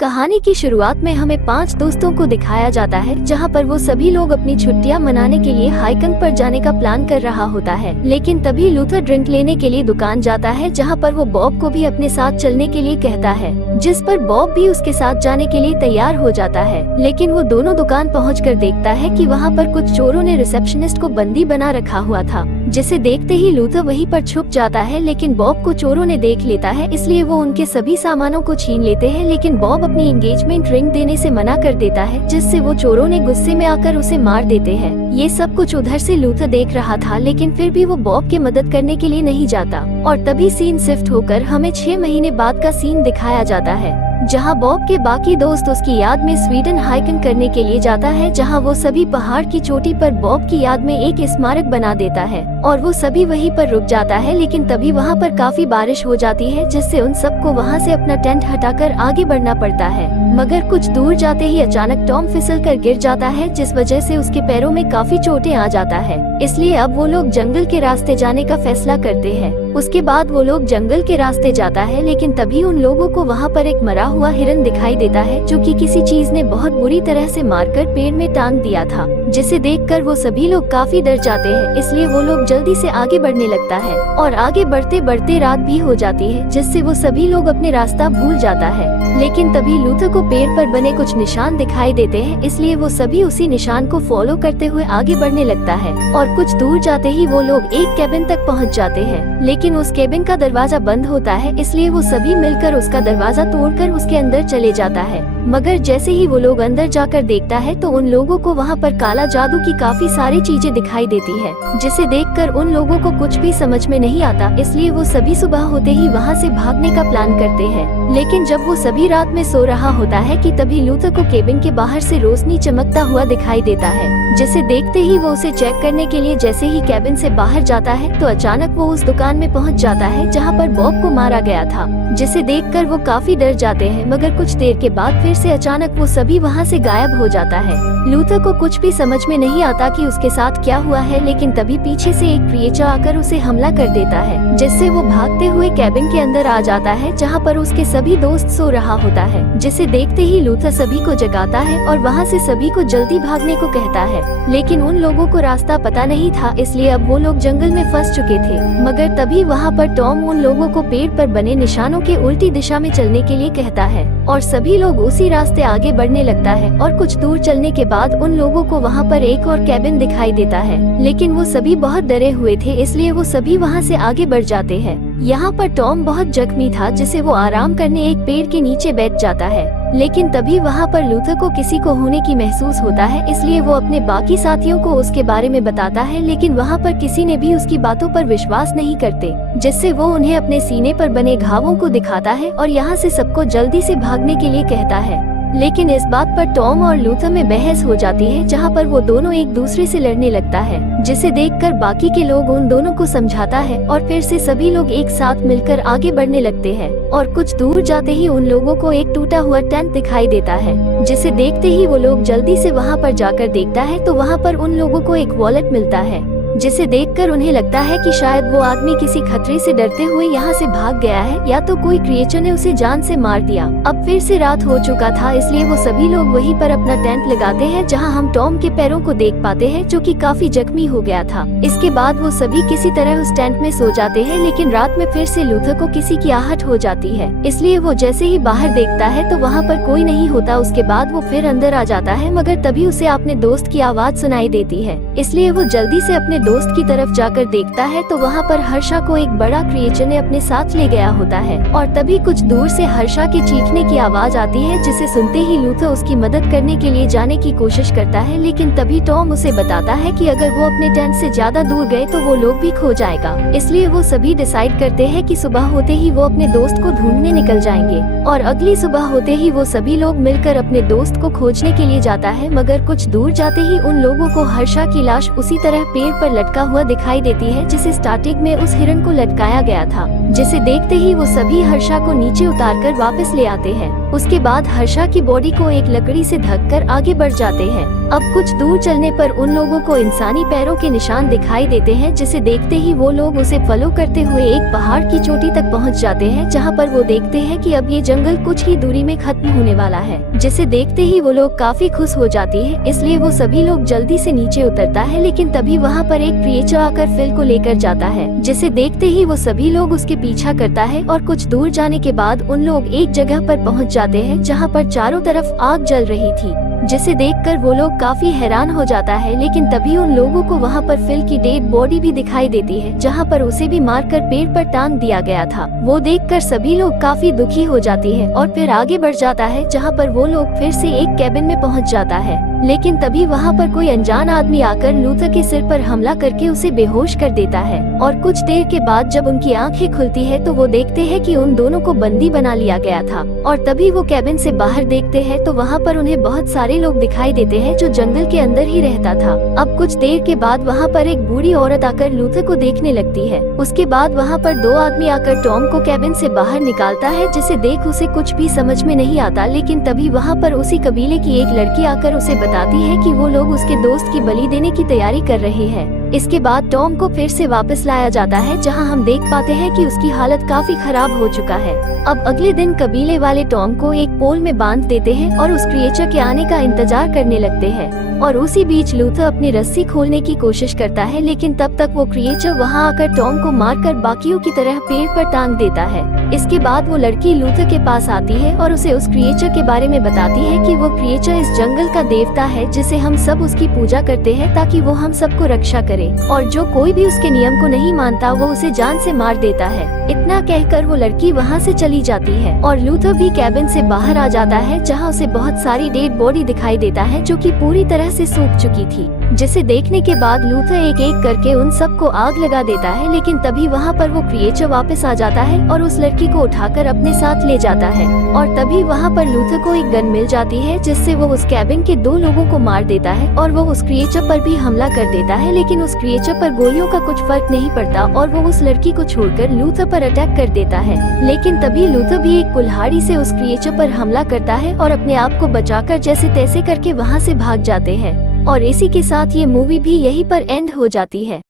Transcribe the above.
कहानी की शुरुआत में हमें 5 दोस्तों को दिखाया जाता है, जहां पर वो सभी लोग अपनी छुट्टियां मनाने के लिए हाइकिंग पर जाने का प्लान कर रहा होता है। लेकिन तभी लूथर ड्रिंक लेने के लिए दुकान जाता है, जहां पर वो बॉब को भी अपने साथ चलने के लिए कहता है, जिस पर बॉब भी उसके साथ जाने के लिए तैयार हो जाता है। लेकिन वो दोनों दुकान पहुंचकर देखता है कि वहां पर कुछ चोरों ने रिसेप्शनिस्ट को बंदी बना रखा हुआ था, जिसे देखते ही लूथर वहीं पर छुप जाता है। लेकिन बॉब को चोरों ने देख लेता है, इसलिए वो उनके सभी सामानों को छीन लेते हैं। लेकिन बॉब अपनी एंगेजमेंट रिंग देने से मना कर देता है, जिससे वो चोरों ने गुस्से में आकर उसे मार देते हैं। ये सब कुछ उधर से लूथर देख रहा था, लेकिन फिर भी वो बॉब की मदद करने के लिए नहीं जाता। और तभी सीन शिफ्ट होकर हमें 6 महीने बाद का सीन दिखाया जाता है, जहां बॉब के बाकी दोस्त उसकी याद में स्वीडन हाइकिंग करने के लिए जाता है, जहां वो सभी पहाड़ की चोटी पर बॉब की याद में एक स्मारक बना देता है और वो सभी वहीं पर रुक जाता है। लेकिन तभी वहां पर काफी बारिश हो जाती है, जिससे उन सबको वहां से अपना टेंट हटाकर आगे बढ़ना पड़ता है। मगर कुछ दूर जाते ही अचानक टॉम फिसलकर गिर जाता है, जिस वजह से उसके पैरों में काफी चोटें आ जाता है। इसलिए अब वो लोग जंगल के रास्ते जाने का फैसला करते हैं। उसके बाद वो लोग जंगल के रास्ते जाता है, लेकिन तभी उन लोगों को वहाँ पर एक मरा हुआ हिरन दिखाई देता है, जो कि किसी चीज ने बहुत बुरी तरह से मारकर पेड़ में टांग दिया था, जिसे देखकर वो सभी लोग काफी डर जाते हैं। इसलिए वो लोग जल्दी से आगे बढ़ने लगता है और आगे बढ़ते बढ़ते रात भी हो जाती है, जिससे वो सभी लोग अपने रास्ता भूल जाता है। लेकिन तभी लूथर को पेड़ पर बने कुछ निशान दिखाई देते हैं, इसलिए वो सभी उसी निशान को फॉलो करते हुए आगे बढ़ने लगता है। और कुछ दूर जाते ही वो लोग एक केबिन तक पहुँच जाते हैं, लेकिन उस केबिन का दरवाजा बंद होता है, इसलिए वो सभी मिलकर उसका दरवाजा तोड़कर उसके अंदर चले जाता है। मगर जैसे ही वो लोग अंदर जाकर देखता है, तो उन लोगों को वहाँ पर काला जादू की काफी सारी चीजें दिखाई देती है, जिसे देखकर उन लोगों को कुछ भी समझ में नहीं आता। इसलिए वो सभी सुबह होते ही वहाँ से भागने का प्लान करते हैं। लेकिन जब वो सभी रात में सो रहा होता है कि तभी लूथर को केबिन के बाहर से रोशनी चमकता हुआ दिखाई देता है, जिसे देखते ही वो उसे चेक करने के लिए जैसे ही केबिन से बाहर जाता है, तो अचानक वो उस दुकान में पहुंच जाता है जहां पर बॉब को मारा गया था, जिसे देखकर वो काफी डर जाते हैं। मगर कुछ देर के बाद फिर से अचानक वो सभी वहां से गायब हो जाता है। लूथर को कुछ भी समझ में नहीं आता कि उसके साथ क्या हुआ है, लेकिन तभी पीछे से एक क्रिएचर आकर उसे हमला कर देता है, जिससे वो भागते हुए केबिन के अंदर आ जाता है, जहां पर उसके सभी दोस्त सो रहा होता है। जिसे देखते ही लूथर सभी को जगाता है और वहां से सभी को जल्दी भागने को कहता है। लेकिन उन लोगों को रास्ता पता नहीं था, इसलिए अब वो लोग जंगल में फंस चुके थे। मगर तभी वहाँ पर टॉम उन लोगों को पेड़ पर बने निशानों के उल्टी दिशा में चलने के लिए कहता है और सभी लोग उसी रास्ते आगे बढ़ने लगता है। और कुछ दूर चलने के बाद उन लोगों को वहाँ पर एक और केबिन दिखाई देता है, लेकिन वो सभी बहुत डरे हुए थे, इसलिए वो सभी वहाँ से आगे बढ़ जाते हैं। यहाँ पर टॉम बहुत जख्मी था, जिसे वो आराम करने एक पेड़ के नीचे बैठ जाता है। लेकिन तभी वहाँ पर लूथर को किसी को होने की महसूस होता है, इसलिए वो अपने बाकी साथियों को उसके बारे में बताता है। लेकिन वहाँ पर किसी ने भी उसकी बातों पर विश्वास नहीं करते, जिससे वो उन्हें अपने सीने पर बने घावों को दिखाता है और यहाँ से सबको जल्दी से भागने के लिए कहता है। लेकिन इस बात पर टॉम और लूथर में बहस हो जाती है, जहाँ पर वो दोनों एक दूसरे से लड़ने लगता है, जिसे देखकर बाकी के लोग उन दोनों को समझाता है और फिर से सभी लोग एक साथ मिलकर आगे बढ़ने लगते हैं। और कुछ दूर जाते ही उन लोगों को एक टूटा हुआ टेंट दिखाई देता है, जिसे देखते ही वो लोग जल्दी से वहाँ पर जाकर देखता है, तो वहाँ पर उन लोगों को एक वॉलेट मिलता है, जिसे देखकर उन्हें लगता है कि शायद वो आदमी किसी खतरे से डरते हुए यहाँ से भाग गया है, या तो कोई क्रिएचर ने उसे जान से मार दिया। अब फिर से रात हो चुका था, इसलिए वो सभी लोग वहीं पर अपना टेंट लगाते हैं, जहाँ हम टॉम के पैरों को देख पाते हैं, जो कि काफी जख्मी हो गया था। इसके बाद वो सभी किसी तरह उस टेंट में सो जाते हैं। लेकिन रात में फिर से लूथर को किसी की आहट हो जाती है, इसलिए वो जैसे ही बाहर देखता है तो वहाँ पर कोई नहीं होता। उसके बाद वो फिर अंदर आ जाता है, मगर तभी उसे अपने दोस्त की आवाज सुनाई देती है, इसलिए वो जल्दी से अपने दोस्त की तरफ जाकर देखता है, तो वहाँ पर हर्षा को एक बड़ा क्रिएचर ने अपने साथ ले गया होता है। और तभी कुछ दूर से हर्षा के चीखने की आवाज आती है, जिसे सुनते ही लूथर उसकी मदद करने के लिए जाने की कोशिश करता है। लेकिन तभी टॉम उसे बताता है कि अगर वो अपने टेंट से ज्यादा दूर गए तो वो लोग भी खो जाएगा। इसलिए वो सभी डिसाइड करते हैं कि सुबह होते ही वो अपने दोस्त को ढूंढने निकल जाएंगे। और अगली सुबह होते ही वो सभी लोग मिलकर अपने दोस्त को खोजने के लिए जाता है। मगर कुछ दूर जाते ही उन लोगों को हर्षा की लाश उसी तरह पेड़ पर लटका हुआ दिखाई देती है, जिसे स्टार्टिंग में उस हिरन को लटकाया गया था। जिसे देखते ही वो सभी हर्षा को नीचे उतारकर वापस ले आते हैं। उसके बाद हर्षा की बॉडी को एक लकड़ी से ढककर आगे बढ़ जाते हैं। अब कुछ दूर चलने पर उन लोगों को इंसानी पैरों के निशान दिखाई देते हैं, जिसे देखते ही वो लोग उसे फॉलो करते हुए एक पहाड़ की चोटी तक पहुंच जाते हैं, जहां पर वो देखते हैं कि अब ये जंगल कुछ ही दूरी में खत्म होने वाला है। जिसे देखते ही वो लोग काफी खुश हो जाती है, इसलिए वो सभी लोग जल्दी से नीचे उतरता है। लेकिन तभी वहाँ पर एक क्रिएचर आकर फिल को लेकर जाता है, जिसे देखते ही वो सभी लोग उसके पीछा करता है और कुछ दूर जाने के बाद उन लोग एक जगह पर पहुँच जाते हैं जहाँ पर चारों तरफ आग जल रही थी, जिसे देखकर वो लोग काफी हैरान हो जाता है। लेकिन तभी उन लोगों को वहाँ पर फिल की डेड बॉडी भी दिखाई देती है, जहाँ पर उसे भी मारकर पेड़ पर टांग दिया गया था। वो देखकर सभी लोग काफी दुखी हो जाती है और फिर आगे बढ़ जाता है, जहाँ पर वो लोग फिर से एक कैबिन में पहुँच जाता है। लेकिन तभी वहाँ पर कोई अनजान आदमी आकर लूथर के सिर पर हमला करके उसे बेहोश कर देता है। और कुछ देर के बाद जब उनकी आंखें खुलती है तो वो देखते हैं कि उन दोनों को बंदी बना लिया गया था। और तभी वो कैबिन से बाहर देखते हैं तो वहाँ पर उन्हें बहुत सारे लोग दिखाई देते हैं जो जंगल के अंदर ही रहता था। अब कुछ देर के बाद वहाँ पर एक बूढ़ी औरत आकर लूथर को देखने लगती है। उसके बाद वहाँ पर दो आदमी आकर टॉम को कैबिन से बाहर निकालता है, जिसे देख उसे कुछ भी समझ में नहीं आता। लेकिन तभी वहाँ पर उसी कबीले की एक लड़की आकर उसे बताती है कि वो लोग उसके दोस्त की बलि देने की तैयारी कर रहे हैं। इसके बाद टॉम को फिर से वापस लाया जाता है, जहां हम देख पाते हैं कि उसकी हालत काफी खराब हो चुका है। अब अगले दिन कबीले वाले टॉम को एक पोल में बांध देते हैं और उस क्रिएचर के आने का इंतजार करने लगते हैं। और उसी बीच लूथर अपनी रस्सी खोलने की कोशिश करता है, लेकिन तब तक वो क्रिएचर वहां आकर टॉम को मारकर बाकियों की तरह पेड़ पर टांग देता है। इसके बाद वो लड़की लूथर के पास आती है और उसे उस क्रिएचर के बारे में बताती है कि वो क्रिएचर इस जंगल का देवता है, जिसे हम सब उसकी पूजा करते हैं ताकि वो हम सबको रक्षा करे, और जो कोई भी उसके नियम को नहीं मानता वो उसे जान से मार देता है। इतना कहकर वो लड़की वहाँ से चली जाती है और लूथर भी कैबिन से बाहर आ जाता है, जहाँ उसे बहुत सारी डेड बॉडी दिखाई देता है जो कि पूरी तरह से सूख चुकी थी। जिसे देखने के बाद लूथर एक एक करके उन सबको आग लगा देता है। लेकिन तभी वहाँ पर वो क्रिएचर वापस आ जाता है और उस लड़की को उठाकर अपने साथ ले जाता है। और तभी वहाँ पर लूथर को एक गन मिल जाती है, जिससे वो उस कैबिन के दो लोगों को मार देता है और वो उस क्रिएचर पर भी हमला कर देता है। लेकिन उस क्रिएचर पर गोलियों का कुछ फर्क नहीं पड़ता और वो उस लड़की को छोड़कर लूथर पर अटैक कर देता है। लेकिन तभी लूथर भी एक कुल्हाड़ी से उस क्रिएचर पर हमला करता है और अपने आप को बचाकर जैसे तैसे करके वहाँ से भाग जाते हैं। और इसी के साथ ये मूवी भी यहीं पर एंड हो जाती है।